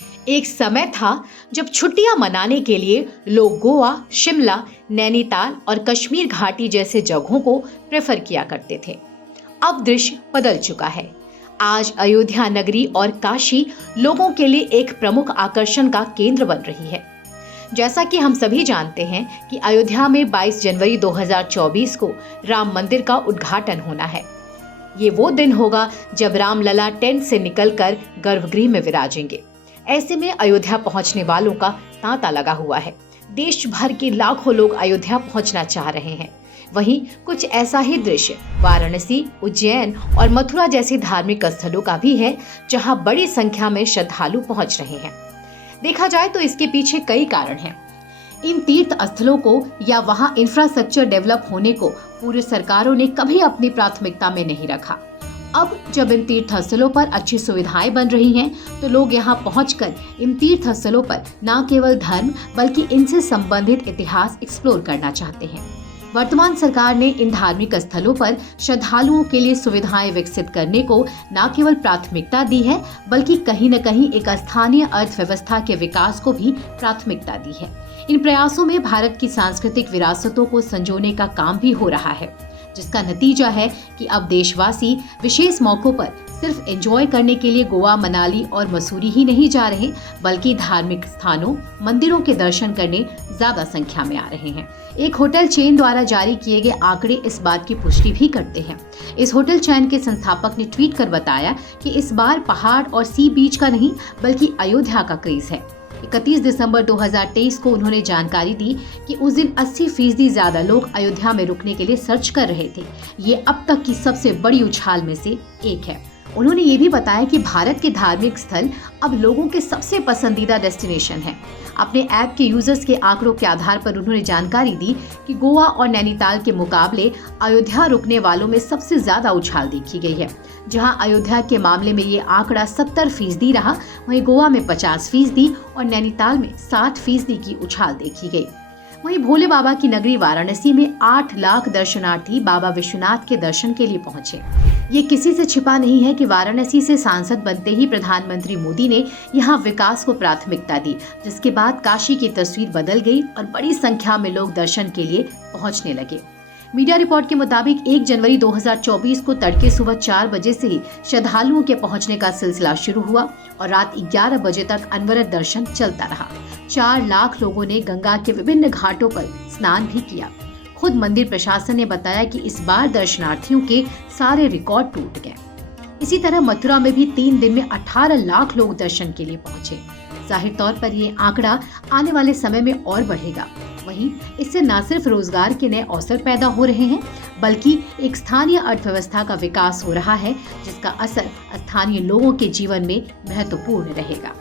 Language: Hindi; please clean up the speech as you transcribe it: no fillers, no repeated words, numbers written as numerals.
एक समय था जब छुट्टियां मनाने के लिए लोग गोवा, शिमला, नैनीताल और कश्मीर घाटी जैसे जगहों को प्रेफर किया करते थे। अब दृश्य बदल चुका है। आज अयोध्या नगरी और काशी लोगों के लिए एक प्रमुख आकर्षण का केंद्र बन रही है। जैसा कि हम सभी जानते हैं कि अयोध्या में 22 जनवरी 2024 को राम मंदिर का उद्घाटन होना है। ये वो दिन होगा जब रामलला टेंट से निकलकर गर्भगृह में विराजेंगे। ऐसे में अयोध्या पहुंचने वालों का तांता लगा हुआ है। देश भर के लाखों लोग अयोध्या पहुंचना चाह रहे हैं। वहीं कुछ ऐसा ही दृश्य वाराणसी, उज्जैन और मथुरा जैसे धार्मिक स्थलों का भी है, जहां बड़ी संख्या में श्रद्धालु पहुंच रहे हैं। देखा जाए तो इसके पीछे कई कारण हैं। इन तीर्थ स्थलों को या वहां इंफ्रास्ट्रक्चर डेवलप होने को पूर्व सरकारों ने कभी अपनी प्राथमिकता में नहीं रखा। अब जब इन तीर्थ स्थलों पर अच्छी सुविधाएं बन रही हैं, तो लोग यहां पहुंचकर इन तीर्थ स्थलों पर न केवल धर्म बल्कि इनसे संबंधित इतिहास एक्सप्लोर करना चाहते हैं। वर्तमान सरकार ने इन धार्मिक स्थलों पर श्रद्धालुओं के लिए सुविधाएं विकसित करने को न केवल प्राथमिकता दी है, बल्कि कहीं न कहीं एक स्थानीय अर्थव्यवस्था के विकास को भी प्राथमिकता दी है। इन प्रयासों में भारत की सांस्कृतिक विरासतों को संजोने का काम भी हो रहा है, जिसका नतीजा है कि अब देशवासी विशेष मौकों पर सिर्फ एंजॉय करने के लिए गोवा, मनाली और मसूरी ही नहीं जा रहे, बल्कि धार्मिक स्थानों, मंदिरों के दर्शन करने ज्यादा संख्या में आ रहे हैं। एक होटल चेन द्वारा जारी किए गए आंकड़े इस बात की पुष्टि भी करते हैं। इस होटल चेन के संस्थापक ने ट्वीट कर बताया कि इस बार पहाड़ और सी बीच का नहीं, बल्कि अयोध्या का क्रेज है। 31 दिसंबर 2023 को उन्होंने जानकारी दी कि उस दिन 80% ज्यादा लोग अयोध्या में रुकने के लिए सर्च कर रहे थे। ये अब तक की सबसे बड़ी उछाल में से एक है। उन्होंने ये भी बताया कि भारत के धार्मिक स्थल अब लोगों के सबसे पसंदीदा डेस्टिनेशन है। अपने ऐप के यूजर्स के आंकड़ों के आधार पर उन्होंने जानकारी दी कि गोवा और नैनीताल के मुकाबले अयोध्या रुकने वालों में सबसे ज्यादा उछाल देखी गई है। जहां अयोध्या के मामले में ये आंकड़ा 70% रहा, वहीं गोवा में 50% और नैनीताल में 60% की उछाल देखी गई। वहीं भोले बाबा की नगरी वाराणसी में 8 लाख दर्शनार्थी बाबा विश्वनाथ के दर्शन के लिए पहुंचे। ये किसी से छिपा नहीं है कि वाराणसी से सांसद बनते ही प्रधानमंत्री मोदी ने यहां विकास को प्राथमिकता दी, जिसके बाद काशी की तस्वीर बदल गई और बड़ी संख्या में लोग दर्शन के लिए पहुंचने लगे। मीडिया रिपोर्ट के मुताबिक 1 जनवरी 2024 को तड़के सुबह 4 बजे से ही श्रद्धालुओं के पहुंचने का सिलसिला शुरू हुआ और रात 11 बजे तक अनवरत दर्शन चलता रहा। 4 लाख लोगों ने गंगा के विभिन्न घाटों पर स्नान भी किया। खुद मंदिर प्रशासन ने बताया कि इस बार दर्शनार्थियों के सारे रिकॉर्ड टूट गए। इसी तरह मथुरा में भी 3 दिन में 18 लाख लोग दर्शन के लिए पहुंचे। जाहिर तौर पर ये आंकड़ा आने वाले समय में और बढ़ेगा। वहीं इससे न सिर्फ रोजगार के नए अवसर पैदा हो रहे हैं, बल्कि एक स्थानीय अर्थव्यवस्था का विकास हो रहा है, जिसका असर स्थानीय लोगों के जीवन में महत्वपूर्ण रहेगा।